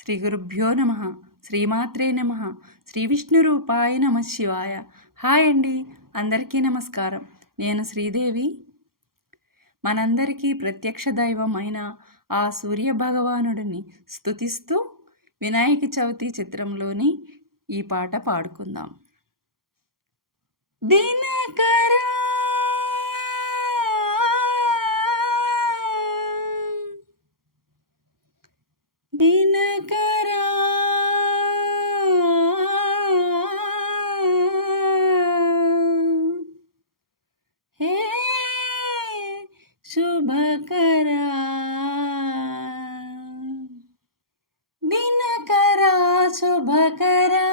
శ్రీ గురుభ్యో నమ. శ్రీమాత్రే నమ. శ్రీ విష్ణు రూపాయ నమ శివాయ. హాయ్ అండి, అందరికీ నమస్కారం. నేను శ్రీదేవి. మనందరికీ ప్రత్యక్ష దైవం అయిన ఆ సూర్య భగవానుడిని స్తుతిస్తూ వినాయక చవితి చిత్రంలోని ఈ పాట పాడుకుందాం. దినకరా దినకరా హే శుభకరా దినకరా శుభకరా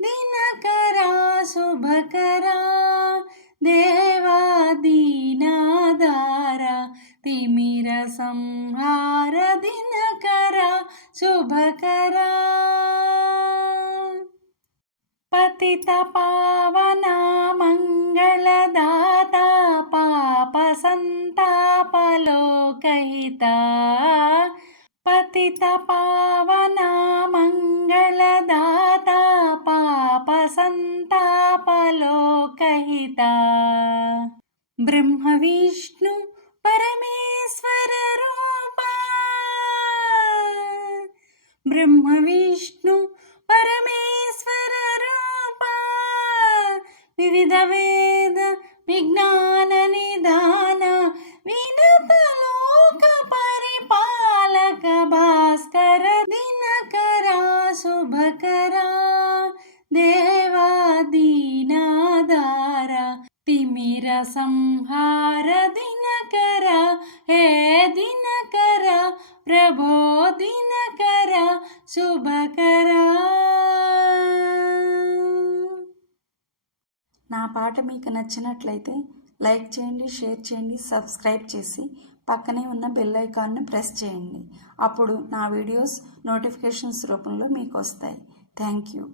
దినకరా శుభకరా దేవాదీనాధార తిమిర సంహార దినకరా శుభకరా పతిత పావన మంగళదాత పాప సంతాపలోకహిత పతిత పావన మంగళదాత పాప సంతాపలోకహిత బ్రహ్మ విష్ణు పరమేశ్వర రూపా బ్రహ్మ విష్ణు పరమేశ్వర రూపా వివిధ వేద విజ్ఞాన నిదాన వినత లోక పరిపాలక భాస్కర దినకరా శుభకరా దేవాదీనాధార తిమిర సంహార దినకరా హే దినకరా ప్రభో దినకరా శుభకరా. నా పాట మీకు నచ్చినట్లయితే లైక్ చేయండి, షేర్ చేయండి, సబ్స్క్రైబ్ చేసి పక్కనే ఉన్న బెల్ ఐకాన్ను ప్రెస్ చేయండి. అప్పుడు నా వీడియోస్ నోటిఫికేషన్స్ రూపంలో మీకు వస్తాయి. Thank you.